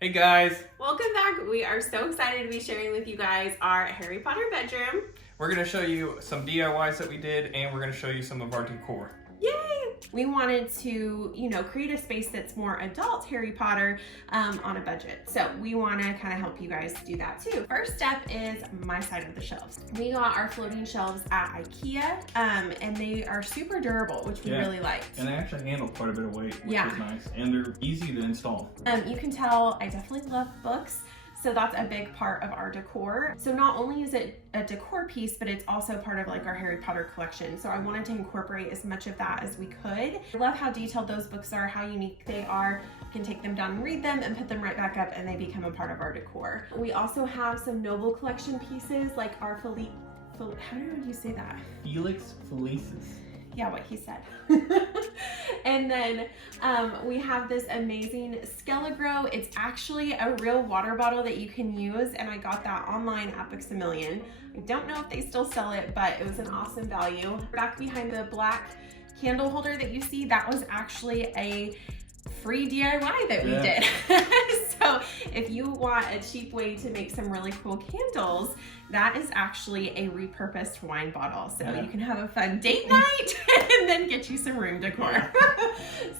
Hey guys! Welcome back. We are so excited to be sharing with you guys our Harry Potter bedroom. We're going to show you some DIYs that we did, and we're going to show you some of our decor. Yay! We wanted to, create a space that's more adult Harry Potter on a budget. So we want to kind of help you guys do that too. First step is my side of the shelves. We got our floating shelves at IKEA, and they are super durable, which we really liked. And they actually handle quite a bit of weight, which is nice. And they're easy to install. You can tell I definitely love books. So that's a big part of our decor. So not only is it a decor piece, but it's also part of like our Harry Potter collection. So I wanted to incorporate as much of that as we could. I love how detailed those books are, how unique they are. You can take them down and read them and put them right back up and they become a part of our decor. We also have some Noble collection pieces like our how do you say that? Felix Felicis. Yeah, what he said. And then we have this amazing Skelegro. It's actually a real water bottle that you can use, and I got that online at Books-A-Million. I don't know if they still sell it, but it was an awesome value. Back behind the black candle holder that you see, that was actually a free DIY that we did. So if you want a cheap way to make some really cool candles, that is actually a repurposed wine bottle. So you can have a fun date night and then get you some room decor.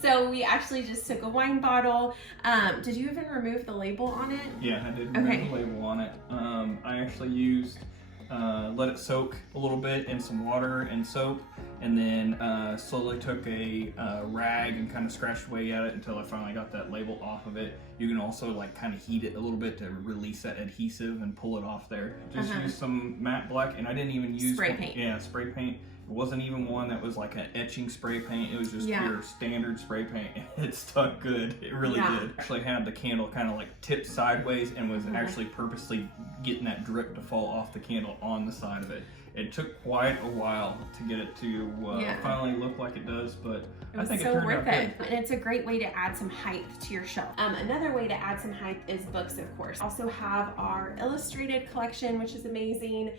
So we actually just took a wine bottle. Did you even remove the label on it? Yeah, I did remove the label on it. I actually used, let it soak a little bit in some water and soap, and then slowly took a rag and kind of scratched away at it until I finally got that label off of it. You can also like kind of heat it a little bit to release that adhesive and pull it off there. Just use some matte black, and I didn't even use spray paint. Yeah, spray paint. It wasn't even one that was like an etching spray paint. It was just pure standard spray paint. It stuck good. It really did. Actually had the candle kind of like tipped sideways and was actually purposely getting that drip to fall off the candle on the side of it. It took quite a while to get it to finally look like it does, but I think it turned out good. And it's a great way to add some height to your shelf. Another way to add some height is books, of course. Also have our illustrated collection, which is amazing.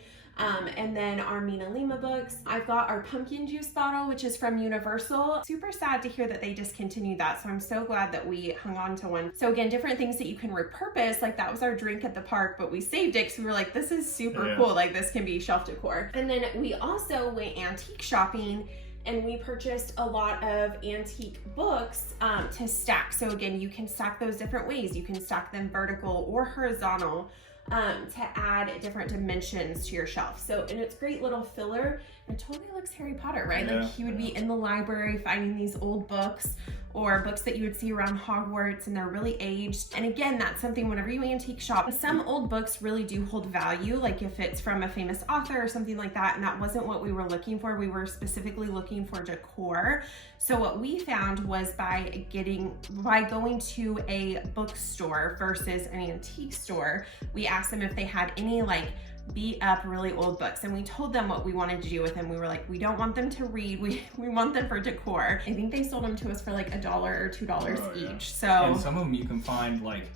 And then our Mina Lima books. I've got our pumpkin juice bottle, which is from Universal. Super sad to hear that they discontinued that, so I'm so glad that we hung on to one. So again, different things that you can repurpose, like that was our drink at the park, but we saved it because we were like, this is super cool, like this can be shelf decor. And then we also went antique shopping, and we purchased a lot of antique books to stack. So again, you can stack those different ways. You can stack them vertical or horizontal, to add different dimensions to your shelf. So, and it's great little filler. It totally looks Harry Potter, right? Like you would be in the library finding these old books or books that you would see around Hogwarts, and they're really aged. And again, that's something whenever you antique shop, some old books really do hold value, like if it's from a famous author or something like that, and that wasn't what we were looking for. We were specifically looking for decor. So what we found was by going to a bookstore versus an antique store, we asked them if they had any like beat up really old books, and we told them what we wanted to do with them. We were like, we don't want them to read, we want them for decor. I think they sold them to us for like $1 or $2 each. So and some of them you can find like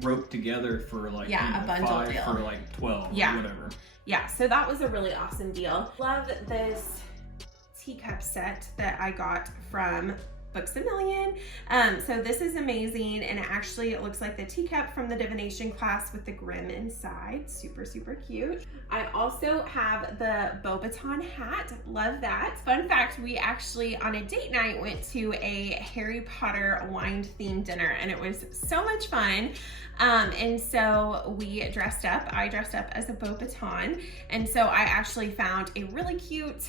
roped together for like a bundle 5 deal for like 12 or whatever. Yeah, so that was a really awesome deal. Love this teacup set that I got from Books-A-Million. So this is amazing, and it looks like the teacup from the divination class with the grim inside. Super, super cute. I also have the Beauxbaton hat. Love that. Fun fact, we actually on a date night went to a Harry Potter wine themed dinner, and it was so much fun. And so we dressed up. I dressed up as a Beauxbaton, and so I actually found a really cute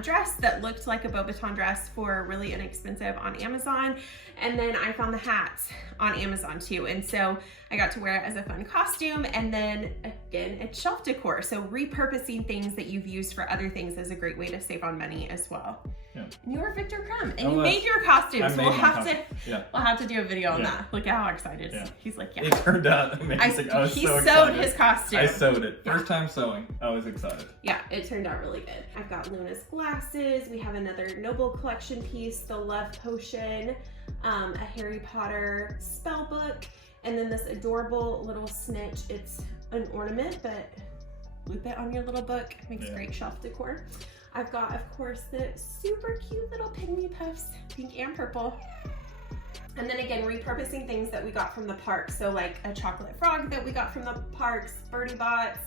dress that looked like a Beauxbaton dress for really inexpensive on Amazon, and then I found the hats on Amazon too, and so I got to wear it as a fun costume. And then again, it's shelf decor, so repurposing things that you've used for other things is a great way to save on money as well. And you are Victor Crumb, and you made your costumes. We'll have to do a video on that. Look at how excited he's like, it turned out amazing. I was so excited. He sewed his costume. I sewed it. First time sewing. I was excited. Yeah, it turned out really good. I've got Luna's glasses. We have another Noble collection piece, the Love Potion, a Harry Potter spell book, and then this adorable little snitch. It's an ornament, but loop it on your little book. Makes great shelf decor. I've got, of course, the super cute little pygmy puffs, pink and purple. And then again, repurposing things that we got from the park. So like a chocolate frog that we got from the parks, Birdie Bots.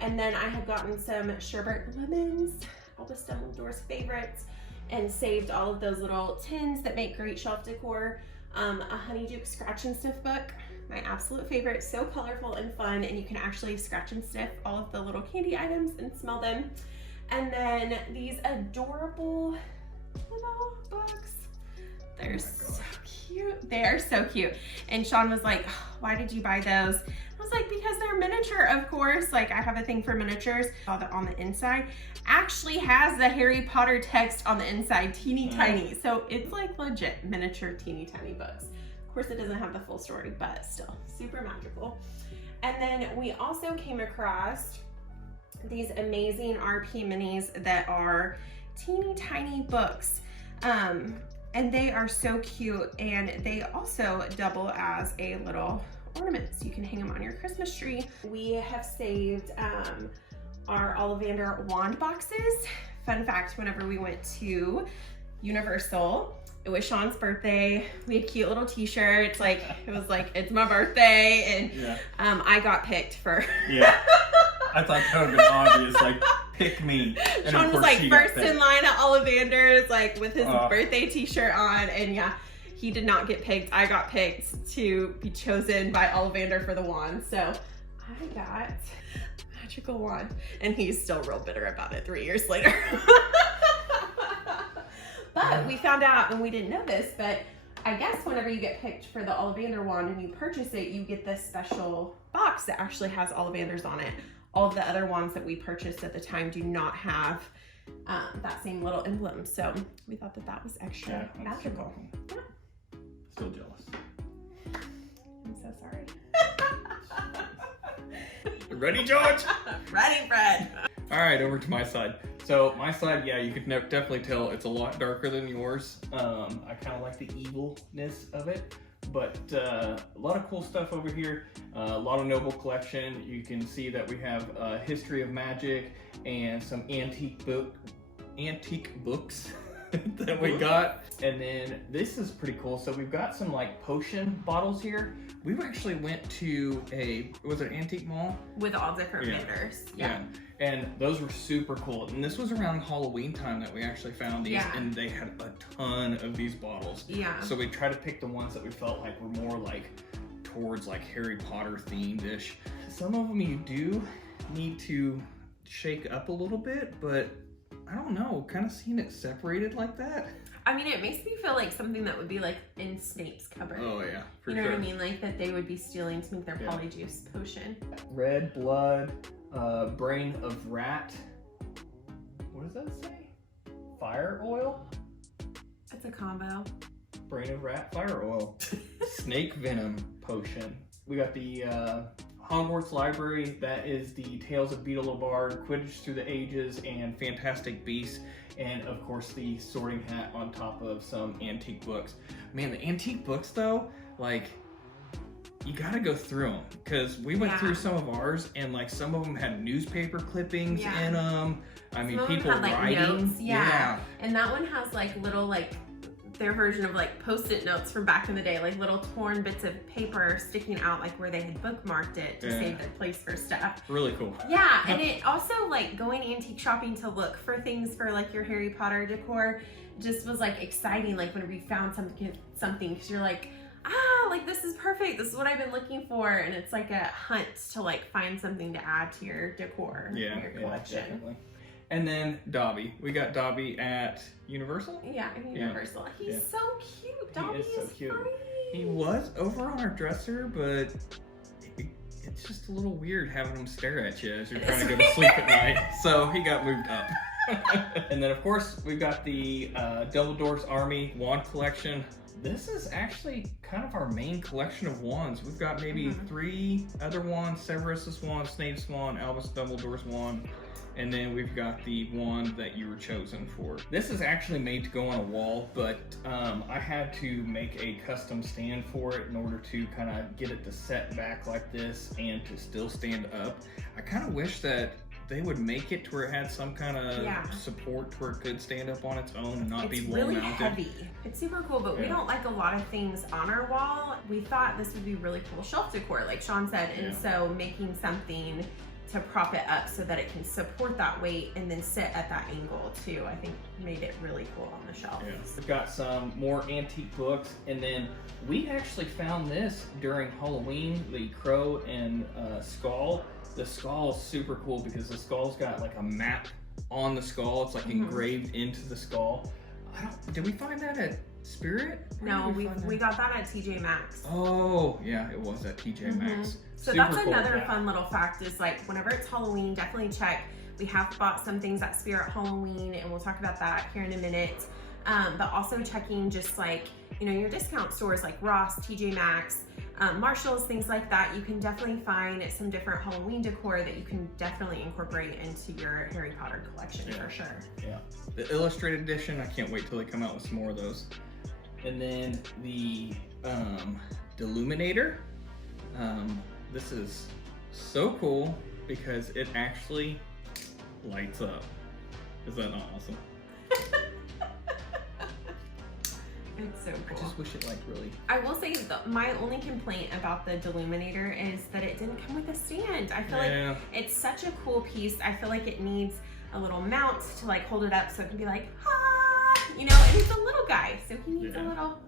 And then I had gotten some sherbet lemons, Albus Dumbledore's favorites, and saved all of those little tins that make great shelf decor. A Honeydew scratch and sniff book, my absolute favorite, so colorful and fun, and you can actually scratch and sniff all of the little candy items and smell them. And then these adorable little books. They're so cute. They are so cute. And Sean was like, oh, why did you buy those? I was like, because they're miniature, of course. Like, I have a thing for miniatures. Saw that on the inside actually has the Harry Potter text on the inside, teeny tiny. So it's like legit miniature teeny tiny books. Of course, it doesn't have the full story, but still super magical. And then we also came across these amazing RP minis that are teeny tiny books. And they are so cute, and they also double as a little ornament, so you can hang them on your Christmas tree. We have saved our Ollivander wand boxes. Fun fact, whenever we went to Universal, it was Sean's birthday. We had cute little t-shirts, like it was like, it's my birthday, and I got picked for I thought that would have been obvious, like, pick me. And Sean was like first in line at Ollivander's, like with his birthday t-shirt on, and yeah, he did not get picked. I got picked to be chosen by Ollivander for the wand. So I got a magical wand, and he's still real bitter about it 3 years later. But we found out, and we didn't know this, but I guess whenever you get picked for the Ollivander wand and you purchase it, you get this special box that actually has Ollivander's on it. All of the other wands that we purchased at the time do not have that same little emblem. So we thought that that was extra magical. Yeah. Still jealous. I'm so sorry. Ready, George? Ready, Fred. All right, over to my side. So my side, yeah, you could definitely tell it's a lot darker than yours. I kind of like the evilness of it. But a lot of cool stuff over here, a lot of Noble collection. You can see that we have a history of magic and some antique books that we got. And then this is pretty cool. So we've got some like potion bottles here. We actually went to was it an antique mall? With all different vendors. Yeah. And those were super cool. And this was around Halloween time that we actually found these, and they had a ton of these bottles. Yeah. So we tried to pick the ones that we felt like were more like towards like Harry Potter themed-ish. Some of them you do need to shake up a little bit, but I don't know, kind of seeing it separated like that. I mean, it makes me feel like something that would be like in Snape's cupboard. Oh yeah, for sure. You know what I mean? Like that they would be stealing to make their polyjuice potion. Red blood, brain of rat. What does that say? Fire oil? It's a combo. Brain of rat, fire oil. Snake venom potion. We got the Hogwarts Library. That is the Tales of Beedle the Bard, Quidditch Through the Ages, and Fantastic Beasts. And of course the sorting hat on top of some antique books. Man, the antique books though, like, you gotta go through them, because we went through some of ours, and like some of them had newspaper clippings in them. I mean, people had, like, writing. Notes. Yeah. And that one has like little like their version of like post-it notes from back in the day, like little torn bits of paper sticking out like where they had bookmarked it to save their place for stuff. Really cool. Yeah, and it also like going antique shopping to look for things for like your Harry Potter decor just was like exciting, like whenever you found something because you're like, like this is perfect, this is what I've been looking for, and it's like a hunt to like find something to add to your decor, your collection. Definitely. And then Dobby. We got Dobby at Universal? Yeah, Universal. He's so cute. Dobby is so cute. Funny. He was over on our dresser, but it's just a little weird having him stare at you as you're trying to go to sleep at night. So he got moved up. And then of course we've got the Dumbledore's Army wand collection. This is actually kind of our main collection of wands. We've got maybe 3 other wands: Severus's wand, Snape's wand, Albus Dumbledore's wand. And then we've got the wand that you were chosen for. This is actually made to go on a wall, but I had to make a custom stand for it in order to kind of get it to set back like this and to still stand up. I kind of wish that they would make it to where it had some kind of support to where it could stand up on its own and not be wall really mounted. heavy. It's super cool, but we don't like a lot of things on our wall. We thought this would be really cool shelf decor, like Sean said, and so making something to prop it up so that it can support that weight and then sit at that angle too, I think made it really cool on the shelf. Yeah. We've got some more antique books, and then we actually found this during Halloween, the Crow and Skull. The skull is super cool because the skull's got like a map on the skull. It's like engraved into the skull. Did we find that at Spirit? No, we got that at TJ Maxx. Oh, yeah, it was at TJ Maxx. So that's another fun little fact is like whenever it's Halloween, definitely check. We have bought some things at Spirit Halloween and we'll talk about that here in a minute. But also checking just like, you know, your discount stores like Ross, TJ Maxx, Marshalls, things like that. You can definitely find some different Halloween decor that you can definitely incorporate into your Harry Potter collection for sure. Yeah. The illustrated edition, I can't wait till they come out with some more of those. And then the Deluminator. This is so cool because it actually lights up. Is that not awesome? It's so cool. I just wish it like really... I will say my only complaint about the Deluminator is that it didn't come with a stand. I feel like it's such a cool piece. I feel like it needs a little mount to like hold it up so it can be like, ah, you know, and he's a little guy, so he needs a little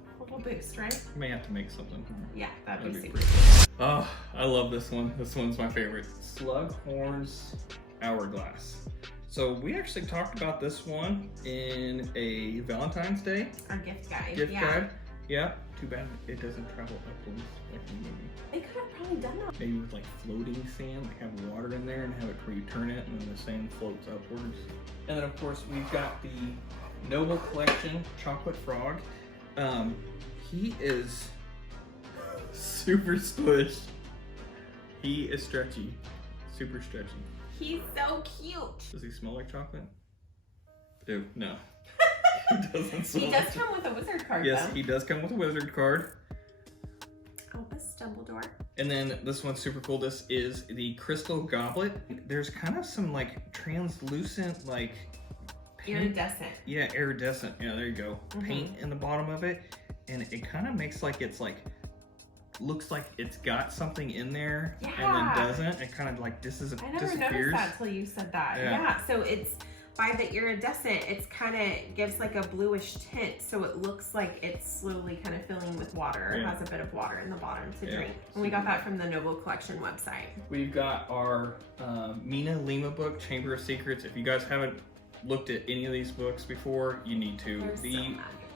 boost, right? You may have to make something. Yeah, that'd be super cool. Oh, I love this one. This one's my favorite. Slughorn's Hourglass. So we actually talked about this one in a Valentine's Day. Our gift guide. Guide. Yeah. Too bad it doesn't travel upwards like the movie. They could have probably done that. Maybe with like floating sand, like have water in there and have it where you turn it and then the sand floats upwards. And then of course we've got the Noble Collection Chocolate Frog. He is super squished. He is stretchy, super stretchy. He's so cute. Does he smell like chocolate? Ew, no. He doesn't smell. He does come with a wizard card, Yes, though. he does come with a wizard card. Albus Dumbledore. And then this one's super cool. This is the Crystal Goblet. There's kind of some like translucent like paint. Iridescent. Yeah, iridescent. Yeah, there you go. Paint in the bottom of it. And it kind of makes like it's like, looks like it's got something in there and then doesn't. It kind of like disappears. I never noticed that till you said that. Yeah, so it's by the iridescent, it's kind of gives like a bluish tint, so it looks like it's slowly kind of filling with water. It has a bit of water in the bottom to drink. And we got that from the Noble Collection website. We've got our Mina Lima book, Chamber of Secrets. If you guys haven't looked at any of these books before, you need to.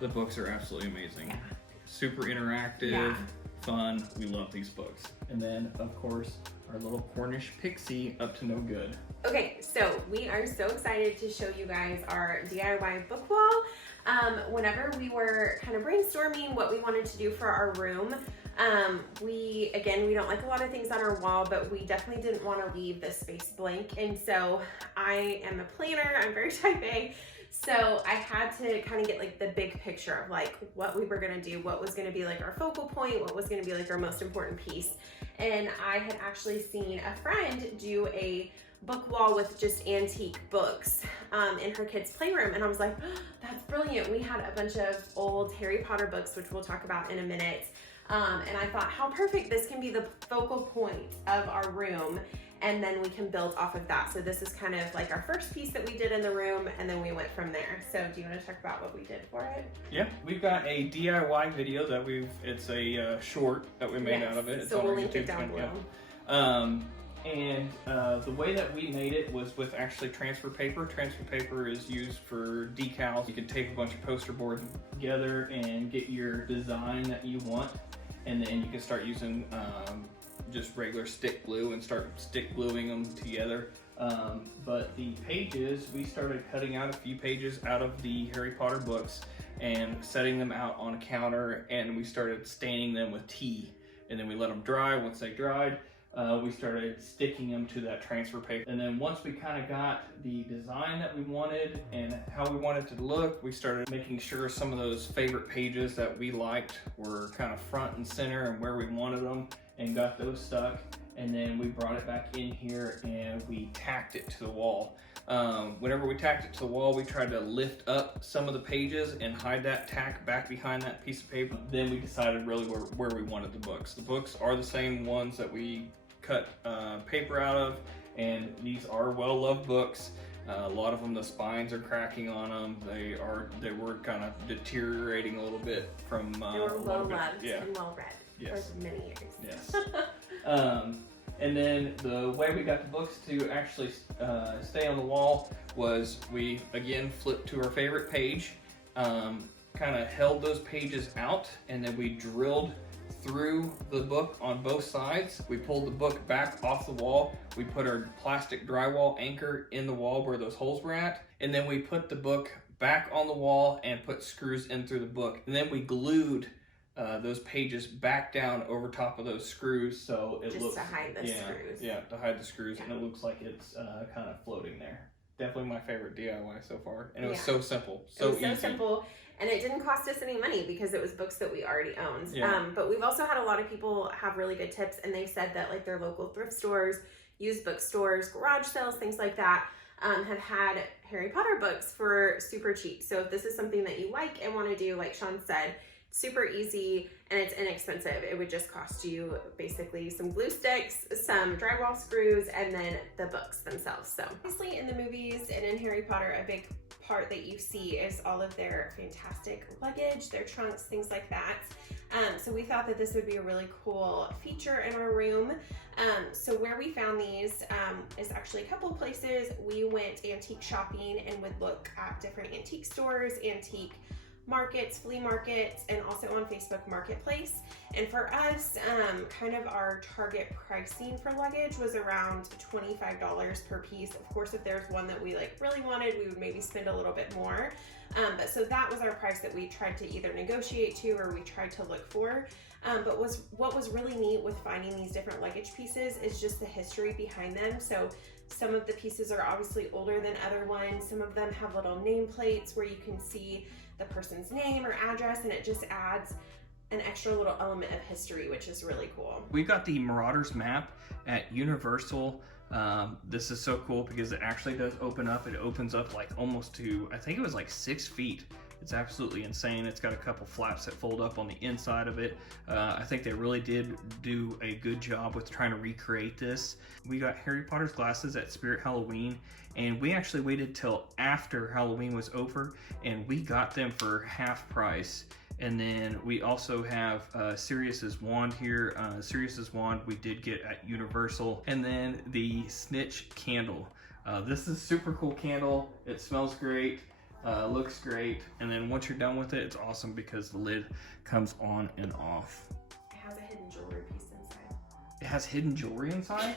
The books are absolutely amazing. Super interactive, fun. We love these books. And then, of course, our little Cornish pixie, Up to No Good. Okay, so we are so excited to show you guys our DIY book wall. Whenever we were kind of brainstorming what we wanted to do for our room, we don't like a lot of things on our wall, but we definitely didn't want to leave this space blank. And so I am a planner, I'm very type A. So I had to kind of get like the big picture of like what we were gonna do, what was gonna be like our focal point, what was gonna be like our most important piece. And I had actually seen a friend do a book wall with just antique books in her kids' playroom. And I was like, oh, that's brilliant. We had a bunch of old Harry Potter books, which we'll talk about in a minute. And I thought, how perfect, this can be the focal point of our room. And then we can build off of that. So this is kind of like our first piece that we did in the room, and then we went from there. So do you want to talk about what we did for it? Yeah, we've got a DIY video that it's a short that we made out of it. It's so on we'll our link YouTube it down channel. below. And the way that we made it was with actually transfer paper. Transfer paper is used for decals. You can tape a bunch of poster boards together and get your design that you want. And then you can start using just regular stick glue and start stick gluing them together. But the pages, we started cutting out a few pages out of the Harry Potter books and setting them out on a counter, and we started staining them with tea. And then we let them dry. Once they dried, we started sticking them to that transfer paper. And then once we kind of got the design that we wanted and how we wanted it to look, we started making sure some of those favorite pages that we liked were kind of front and center and where we wanted them, and got those stuck. and then we brought it back in here and we tacked it to the wall. Whenever we tacked it to the wall, we tried to lift up some of the pages and hide that tack back behind that piece of paper. Then we decided really where we wanted the books. The books are the same ones that we cut paper out of, and these are well-loved books. A lot of them, the spines are cracking on them. They were kind of deteriorating a little bit from. They were well-loved and well-read yes. for many years. Yes. And then the way we got the books to actually stay on the wall was we, again, flipped to our favorite page, kind of held those pages out, and then we drilled through the book on both sides. We pulled the book back off the wall. We put our plastic drywall anchor in the wall where those holes were at, and then we put the book back on the wall and put screws in through the book. And then we glued those pages back down over top of those screws, so it looks, to hide the screws. Yeah, to hide the screws, and it looks like it's kind of floating there. Definitely my favorite DIY so far, and it was so simple, so easy. So simple, and it didn't cost us any money because it was books that we already owned. Yeah. But we've also had a lot of people have really good tips, and they've said that like their local thrift stores, used bookstores, garage sales, things like that, have had Harry Potter books for super cheap. So if this is something that you like and want to do, like Sean said, super easy and it's inexpensive. It would just cost you basically some glue sticks, some drywall screws, and then the books themselves. So obviously in the movies and in Harry Potter, a big part that you see is all of their fantastic luggage, their trunks, things like that. So we thought that this would be a really cool feature in our room. So where we found these is actually a couple of places. We went antique shopping and would look at different antique stores, antique markets, flea markets, and also on Facebook Marketplace. And for us, kind of our target pricing for luggage was around $25 per piece. Of course, if there's one that we like really wanted, we would maybe spend a little bit more. But so that was our price that we tried to either negotiate to or we tried to look for. But what was really neat with finding these different luggage pieces is just the history behind them. So some of the pieces are obviously older than other ones. Some of them have little nameplates where you can see the person's name or address, and it just adds an extra little element of history, which is really cool. We got the Marauders Map at Universal. This is so cool because it actually does open up. It opens up like almost to, I think it was like 6 feet. It's absolutely insane. It's got a couple flaps that fold up on the inside of it. I think they really did do a good job with trying to recreate this. We got Harry Potter's glasses at Spirit Halloween, and we actually waited till after Halloween was over, and we got them for half price. And then we also have Sirius's wand here. Sirius's wand we did get at Universal. And then the Snitch candle. This is a super cool candle. It smells great. Looks great, and then once you're done with it, it's awesome because the lid comes on and off. It has a hidden jewelry piece inside. It has hidden jewelry inside?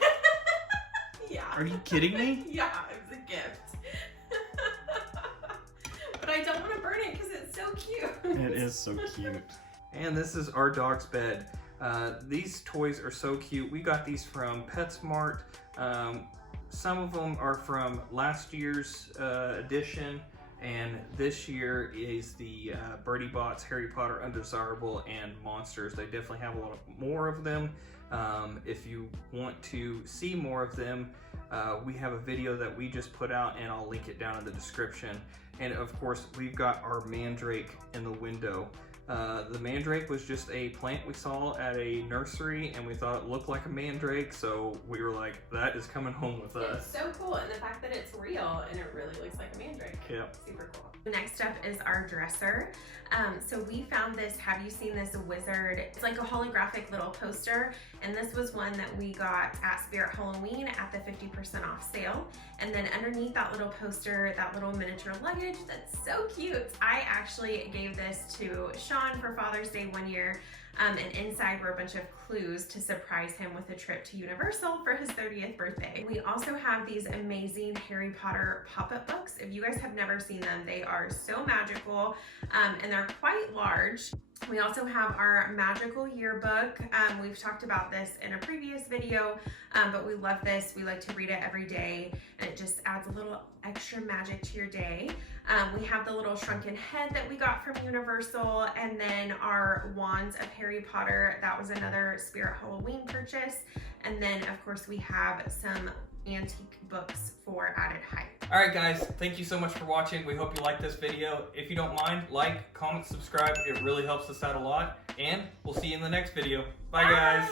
Yeah. Are you kidding me? Yeah, it was a gift. But I don't want to burn it because it's so cute. It is so cute. And this is our dog's bed. These toys are so cute. We got these from PetSmart. Some of them are from last year's edition. And this year is the Birdie Bots Harry Potter Undesirable and Monsters. They definitely have a lot more of them. If you want to see more of them, we have a video that we just put out, and I'll link it down in the description. And of course, we've got our Mandrake in the window. The Mandrake was just a plant we saw at a nursery, and we thought it looked like a Mandrake, so we were like, that is coming home with us. It's so cool, and the fact that it's real and it really looks like a Mandrake. Yep. Super cool. Next up is our dresser. So we found this, have you seen this wizard? It's like a holographic little poster, and this was one that we got at Spirit Halloween at the 50% off sale. And then underneath that little poster, that little miniature luggage, that's so cute. I actually gave this to Sean for Father's Day one year, and inside were a bunch of clues to surprise him with a trip to Universal for his 30th birthday. We also have these amazing Harry Potter pop-up books. If you guys have never seen them, they are so magical, and they're quite large. We also have our magical yearbook. We've talked about this in a previous video, but we love this. We like to read it every day, and it just adds a little extra magic to your day. We have the little shrunken head that we got from Universal, and then our wands of Harry Potter. That was another Spirit Halloween purchase. And then of course we have some antique books for added height. All right, guys, thank you so much for watching. We hope you liked this video. If you don't mind, like, comment, subscribe. It really helps us out a lot. And we'll see you in the next video. Bye, guys.